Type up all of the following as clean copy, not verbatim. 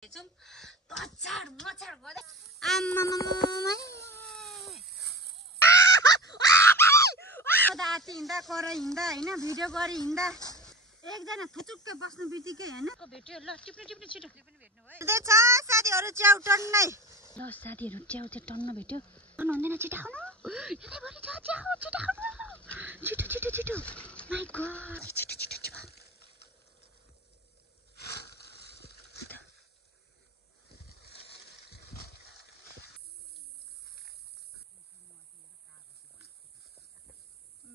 video गरी हिँड्दा एकजना थुचुक्कै बस्नु बित्तिकै हैन भेट्यो ल टिप्ने टिप्ने छिटो पनि भेट्नु भयो देख्छ साथीहरु च्याउ टन्नै ल साथीहरु च्याउ चाहिँ टन्न भेट्यो अनि हुँदैन छिटाउनु यतै भरि छ च्याउ छिटाउनु छिटो छिटो छिटो माय गॉड छिटो छिटो छिटो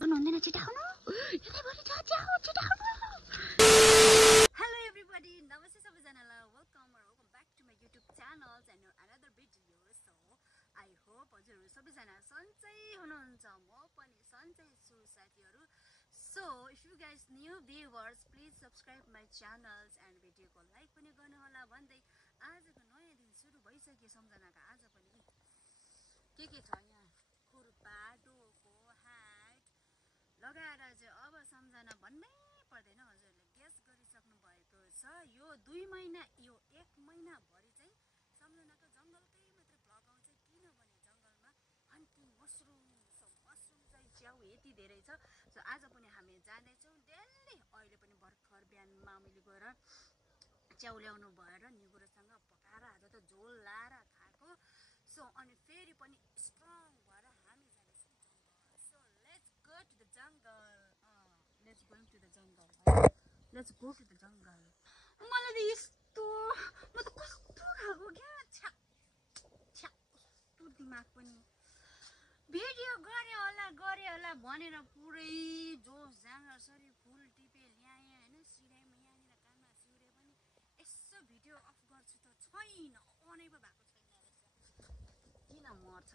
अनि हुँदैन छिटाउनु यतै भरि छ च्याउ छिटाउनु So, if you guys new viewers, please subscribe my channels and video को like पनि गर्नु होला भन्दै आजको नयाँ दिन सुरु भइसक्यो सम्झनाको आज पनि के छ यहाँ खुर्पा डोको हाट लगाएर चाहिँ अब सम्झना भन्नै पर्दैन हजुरले गेस गरिसक्नु भएको छ यो 2 महिना यो 1 महिना भरि चाहिँ सम्झनाको जंगलकै मात्र भ्लग आउँछ किनभने जंगलमा हन्टिङ मशरुम चाहिँ च्याउ यति धेरै छ सो आज पनि हामी जानेछौँ डेली अहिले पनि भर्खर बिहान मामुली गएर च्याउ ल्याउनु भएर निगुरोसँग पकाएर आज त झोल लाएर खाएको सो अनि फेरि पनि स्ट्रङ भएर हामी जानेछौँ so let's go to the jungle let's go to the jungle मलाई त यस्तो म त कस्तो खाएको क्या छ्या कस्तो दिमाग पनि भिडियो गरे होला भनेर पुरै जोस जाँगरसरी फुल टिपे ल्याएँ हैन सिराइमा यहाँनिर कानमा सिउरे पनि यसो भिडियो अफ गर्छु त छैन अनै पो भएको छैन रहेछ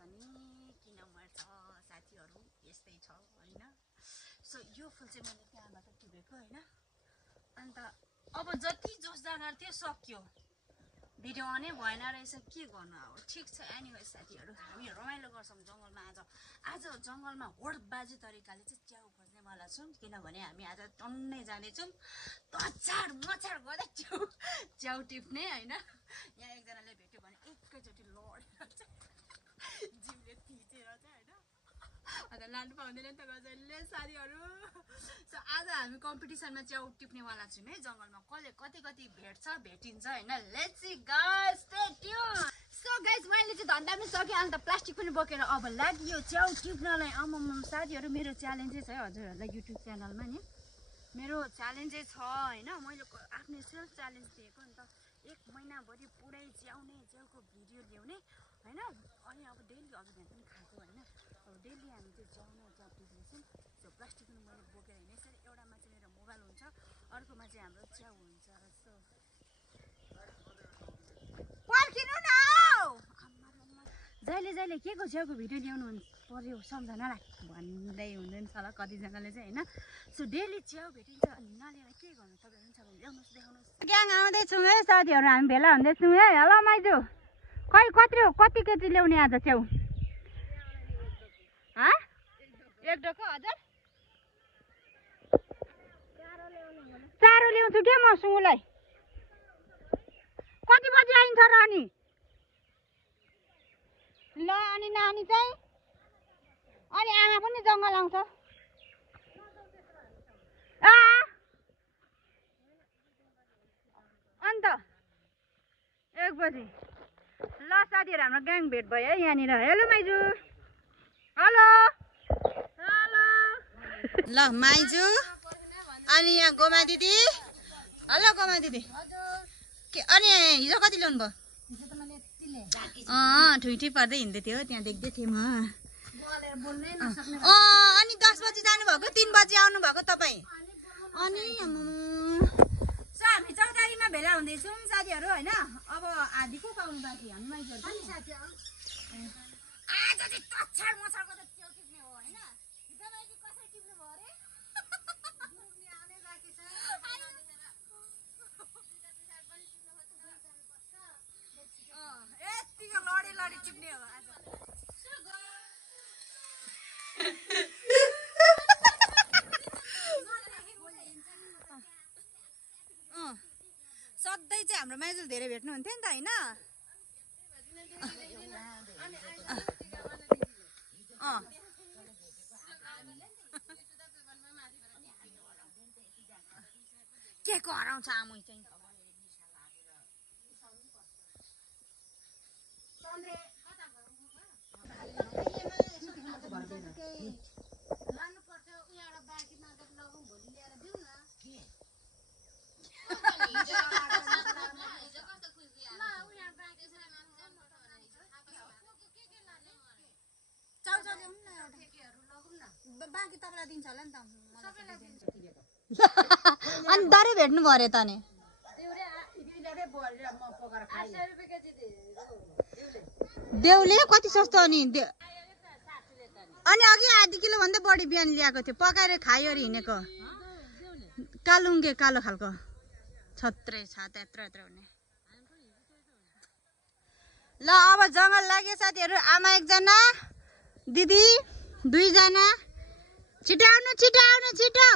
किन मर्छ साथीहरु यस्तै छ हैन सो यो फुल चाहिँ मैले त्यहाँबाट टिपेको हैन अन्त अब जति जोस जाँगर थियो सक्यो भिडियो अनै भएन रहेछ के गर्नु अब ठीक छ एनीवे साथीहरु हामी रमाइलो गर्छौं जंगलमा आज जंगलमा होडबाजी तरिकाले चाहिँ च्याउ खोज्ने वाला छौं किनभने हामी आज टन्नै जाने छौं तचार मचार गर्दै च्याउ टिप्ने हैन यहाँ एकजनाले भेट्यो भने एकैचोटी लडेर जिमले थिचेर चाहिँ हैन अझ लानु पाउँदैन नि त गजलले साथीहरु सो आज हामी कम्पिटिसनमा च्याउ टिप्ने वाला छौं है जंगलमा कसले कति भेट्छ भेटिन्छ हैन let's see guys stay tune so guys मैले चाहिँ धन्दा पनि सके अनि त प्लास्टिक पनि बोकेर अब लाग्यो च्याउ टिप्नलाई आमाम साथीहरु मेरो च्यालेन्ज छ हजुरहरुलाई युट्युब च्यानलमा नि मेरो च्यालेन्ज छ हैन मैले आफ्नै सेल्फ च्यालेन्ज दिएको नि त 1 महिना भरि पुरै च्याउको भिडियो ल्याउने हैन अनि अब डेली अघि बिहान पनि खाएको हैन अब डेली हामी चाहिँ च्याउ टिप्नेछौं सो प्लास्टिक पनि मैले बोकेर हिँड्ने सर एउटामा चाहिँ मेरो मोबाइल हुन्छ अर्कोमा चाहिँ हाम्रो च्याउ हुन्छ सो पर्खिनु न जहिले के को च्याउको भिडियो ल्याउनु पर्यो सम्झनालाई भन्दै हुँदैन सला कतिजनाले चाहिँ हैन सो डेली च्याउ भेटिन्छ अनि नलिएर के गर्नु तपाईहरु पनि छ भने ल्याउनुस् देखाउनुस् ग्याङ आउँदै छौं है साथीहरु हामी भेला हुँदै छौं है हेलो माइजु कति केजी ल्याउने आज च्याउ ह एक डोको हजुर चारो ल्याउँछु के म सुँगुलाई कति बजे आइन्छ र अनि ल अनि नानी चाहिँ अनि आमा पनि जंगल आउँछ अन्त 1 बजे ल साथीहरु हाम्रो ग्याङ भेट भयो है यहाँनिर हेलो माइजु हेलो ल माइजु अनि यहाँ गोमा दिदी हेलो गोमा दिदी के अनि हिजो कति ल्याउनु भयो ठुइठी पर्दै हिँड्दै थियो त्यहाँ देख्दै थिएँ म अनि 10 बजे जानु भएको 3 बजे आउनु भएको तपाई अनि सो हामी चौतारीमा भेला हुँदै छौं साथीहरु हैन अब आधी को पाउनु बाकी हामी माइजहरु पनि साथी आज चाहिँ तछाड मछाडको त च्याउ टिप्ने हो हैन हिजो माइजु कसरी टिप्नु भयो रे गुरुले आउने बाकी छ यतिको लडी टिप्ने हो आज सधैँ चाहिँ हाम्रो माइजल धेरै भेट्नुहुन्थ्यो नि त होइन के को हराउँछ आमै चाहिँ बाँकी तपाईँलाई दिन्छ होला नि त अनि दारै भेट्नु भयो अरे त नि देउले कति सस्तो अनि अनि अघि आधी किलो भन्दा बढी बिहान ल्याएको थियो पकाएर खायो अरे हिँडेको कालुङ्गे कालो खालको छत्रे छात यत्रो यत्रो हुने ल अब जङ्गल लाग्यो साथीहरू आमा एकजना दिदी दुईजना छिटो आउनु छिटो आउनु छिटो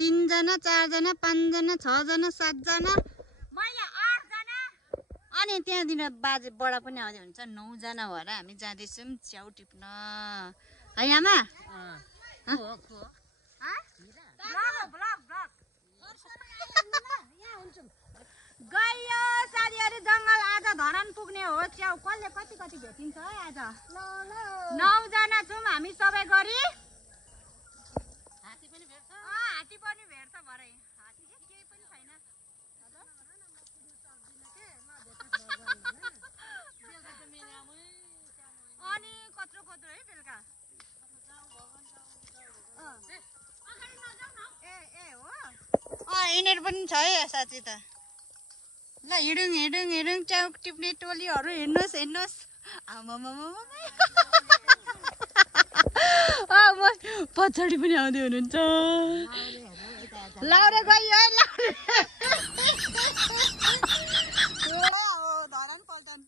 3 जना 4 जना 5 जना 6 जना 7 जना मैले 8 जना अनि त्यहाँदिन बाजे बडा पनि आउँदै हुन्छ 9 जना भएर हामी जाँदैछौँ च्याउ टिप्न है आमा गयो साथीहरू जङ्गल आज धरान पुग्ने हो च्याउ कसले कति कति भेटिन्छ है आज 9 जना छौँ हामी सबै गरी हात्ती पनि भेट्छ भरे हात्ती केही पनि छैन अनि कत्रो कत्रो है बेलुका ए हो यिनीहरू पनि छ है साथी त ल हिँडौँ हिँडौँ हिँडौँ च्याउ टिप्ने टोलीहरू हेर्नुहोस् हेर्नुहोस् पछाडि पनि आउँदै हुनुहुन्छ लाउरे गयो है धरान पल्टन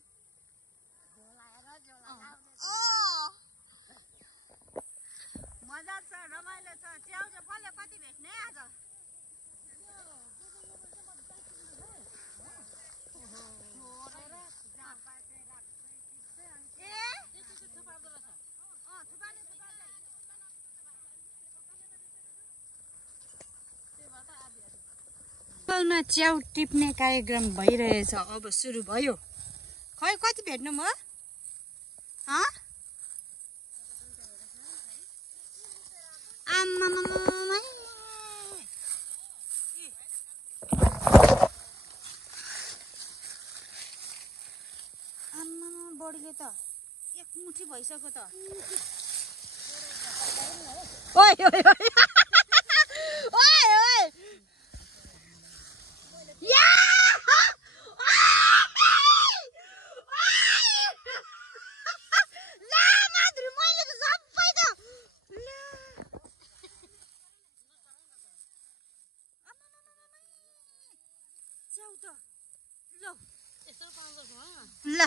मजा छ रमाइलो छ च्याउ चाहिँ कसले कति भेट्ने आज जङ्गलमा च्याउ टिप्ने कार्यक्रम भइरहेछ अब सुरु भयो खै कति भेट्नु म बढीले त एक मुठी भइसक्यो त ओइ ओइ ओइ ओइ या ला माधुरी मैले त सबै त च्याउ त ल यसो पाउँछ ल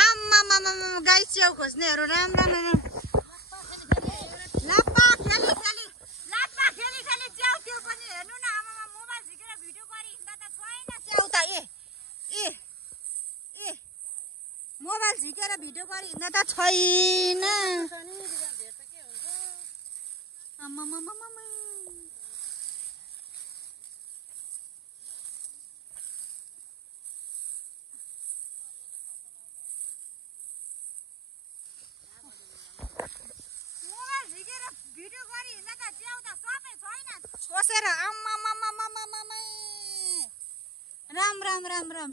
आम्मा गाई च्याउ खोज्नेहरू राम राम राम लाप्पा खेली खेली च्याउ त्यो पनि हेर्नु न आमामा मोबाइल झिकेर भिडियो गरी हिँड्दा त छैन च्याउ त ए मोबाइल झिकेर भिडियो गरी हिँड्दा त छैन आमामा भिडियो गरी हिँड्दा त च्याउ त सबै छैन छोसेर राम राम राम राम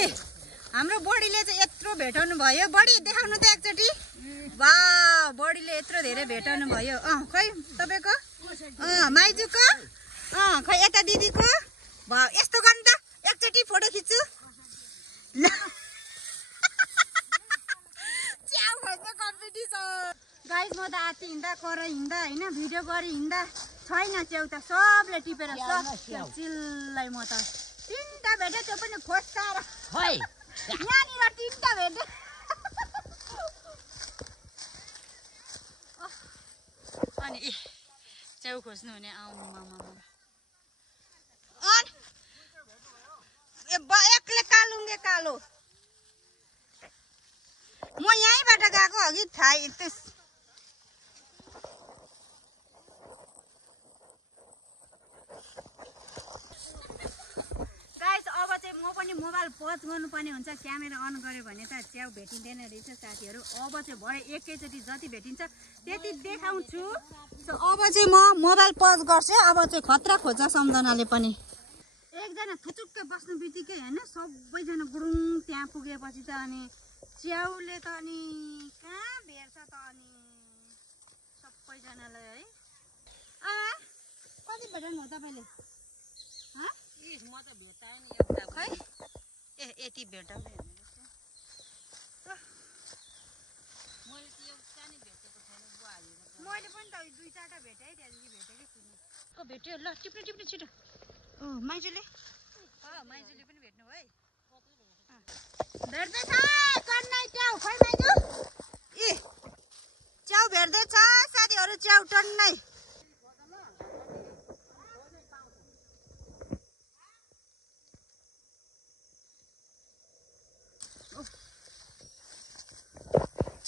ए हाम्रो बडीले चाहिँ यत्रो भेटाउनु भयो बडी देखाउनु त एकचोटि वाह बडीले यत्रो धेरै भेटाउनु भयो खै तपाईँको माइजूको खै यता दिदीको भयो यस्तो गर्नु त एकचोटि फोटो खिच्छु ल च्याउ खोज्ने कम्पिटिसन गाइस म त आती हिँड्दा कर हिँड्दा होइन भिडियो गरी हिँड्दा छैन च्याउ त सबले टिपेर चिल्लै म त 3टा भेटे त्यो पनि खोज्छाएर यहाँनिर 3टा भेटे अनि च्याउ खोज्नु हुने एकले कालुङ्गे कालो म यहीँबाट गएको अघि थाहै त्यस गाइस अब चाहिँ म पनि मोबाइल पज गर्नुपर्ने हुन्छ क्यामेरा अन गर्यो भने त च्याउ भेटिँदैन रहेछ साथीहरू अब चाहिँ भरे एकैचोटि जति भेटिन्छ त्यति देखाउँछु सो अब चाहिँ म मोबाइल पज गर्छु अब चाहिँ खतरा खोज्छ सम्झनाले पनि एकजना थुचुक्कै बस्नु बित्तिकै होइन सबैजना गुरुङ त्यहाँ पुगेपछि त अनि च्याउले त अनि कहाँ भेट्छ त अनि सबैजनालाई है कति भेट्नु हो तपाईँले म त भेटाएँ नि एउटा खै ए यति भेटाउँदै मैले त एउटा नि भेटेको छैन बुवा हालेर मैले पनि त 2-4टा भेटेँ त्यहाँदेखि भेटेकै छुइनँ भेट्यो ल टिप्नु टिप्नु छिटो माइजूले माइजूले पनि भेट्नु है भेट्दैछ टन्नै च्याउ खै माइजू ए च्याउ भेट्दैछ साथीहरू च्याउ टन्नै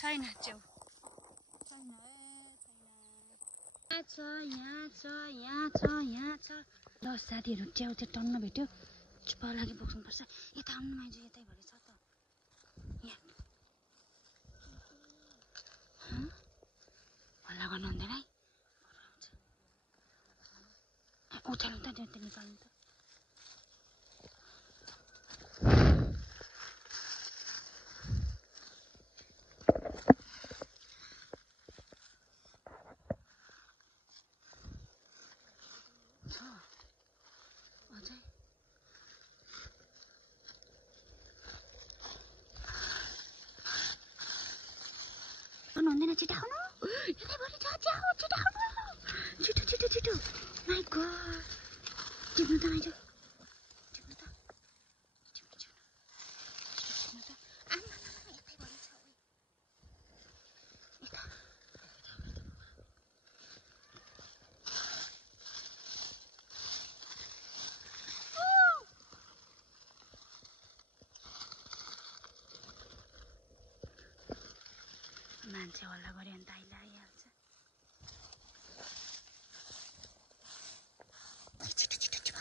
छैन च्याउ यहाँ छ ल साथीहरू च्याउ चाहिँ टन्न भेट्यो चुप्पा लागि बोक्नुपर्छ यता आउनु माइजू यतैभरि छ त यहाँ हल्ला गर्नु हुँदैन है उठाल्नु त त्यो निकाल्नु त हुँदैन छिटो आउनु यतैभरि छ च्याउ छिटो आउनु छिटो छिटो छिटो माइ गॉड टिप्नु त माइजू टिप्नु त टिप्नु त आमा यतैभरि छ यता मान्छे हल्ला गऱ्यो भने त अहिले आइहाल्छ छिटो छिटो छिटो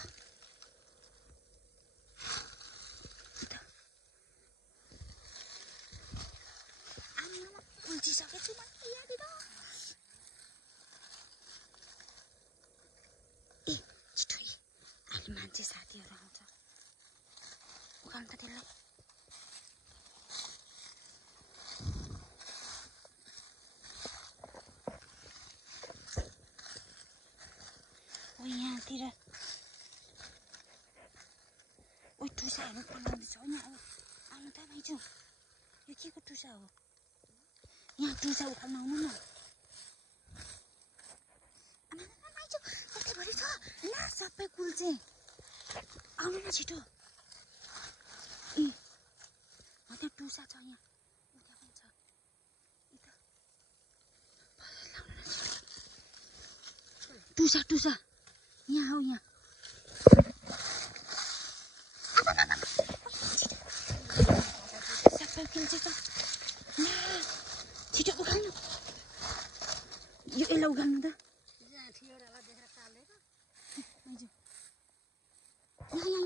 आमा उल्झिसकेछु म यहाँनिर ए छिटो अहिले मान्छे साथीहरू आउँछ उखाल्नु त त्यसलाई यहाँतिर ओ टुसाहरू बनाउँदैछ नि अब आउनु त माइजू यो के को टुसा हो यहाँ टुसा उखाल्न आउनु न माइजू यतैभरि छ ला सबै कुल्चे आउनु न छिटो त्यो टुसा छ यहाँ उता पनि छ टुसा टुसा यहाँ हौ यहाँ सबै किल्छ त छिटो उखाल्नु यो यसलाई उखाल्नु त यहाँ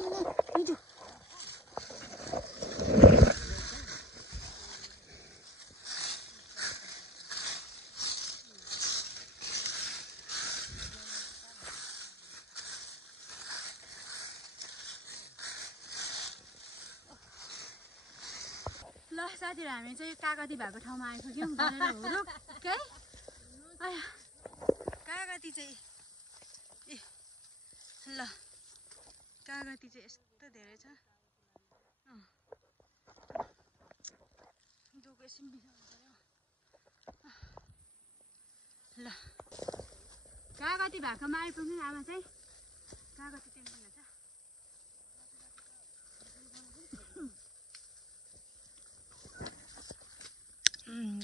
ल साथीहरू हामी चाहिँ कागती भएको ठाउँमा आइपुग्यौँ भनेर हुरुक्कै कागती चाहिँ ए ल कागती चाहिँ यस्तो धेरै छ ल कागती भएकोमा आइपुग्यौँ अब चाहिँ कागती टेम्पल छ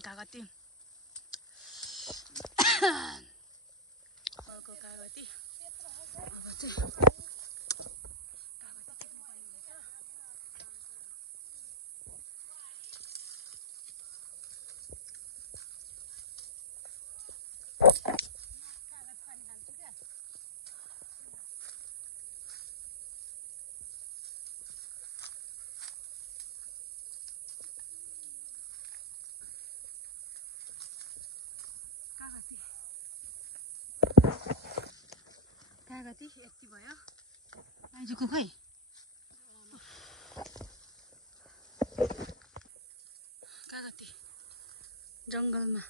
कागती अर्को कागती अब चाहिँ कागती यति भयो आइजुको खै कागती जङ्गलमा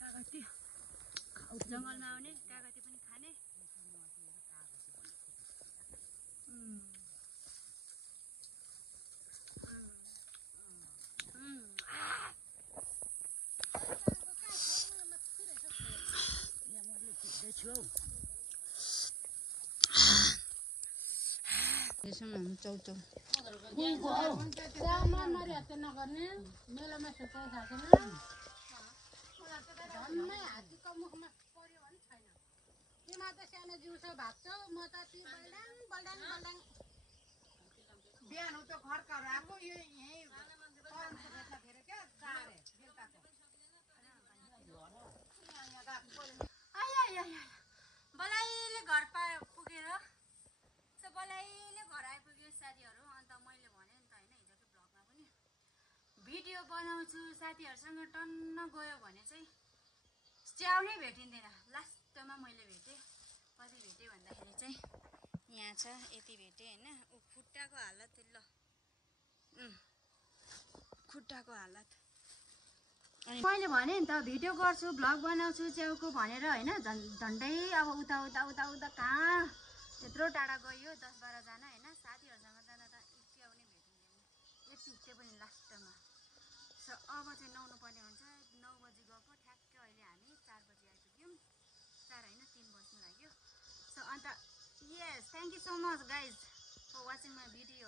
कागती जङ्गलमा आउने कागती पनि खाने चौचौ नगर्ने मेलामा सुत्दै थाकेन झन्मै हात्तीको मुखमा पर्यो भने छैन तिमीहरू त सानो जिउसो भाग्छौ म त ती बल्डाङ बल्डाङ बल्डाङ बिहान त घरकार आएको यो यहीँ फेरि क्या चारे बलाइले घर पुगेर बलाइले घर आइपुग्यो साथीहरू अन्त मैले भने नि त होइन हिजोको भ्लगमा पनि भिडियो बनाउँछु साथीहरूसँग टन्न गयो भने चाहिँ च्याउ नै भेटिँदैन लास्टमा मैले भेटेँ कति भेटेँ भन्दाखेरि चाहिँ यहाँ छ यति भेटेँ होइन ऊ खुट्टाको हालत ल खुट्टाको हालत अनि मैले भने नि त भिडियो गर्छु भ्लग बनाउँछु च्याउको भनेर होइन झन्डै अब उता उता उता उता कहाँ त्यत्रो टाढा गयो 10-12 जना होइन साथीहरूसँग जाँदा त च्याउ नै भेटिँदैन यति त्यो पनि लास्टमा सो अब चाहिँ नुहाउनु पर्ने हुन्छ 9 बजी गएको ठ्याक्कै अहिले हामी 4 बजी आइपुग्यौँ 4 होइन 3 बज्नु लाग्यो सो अन्त यस thank you so much guys for watching my video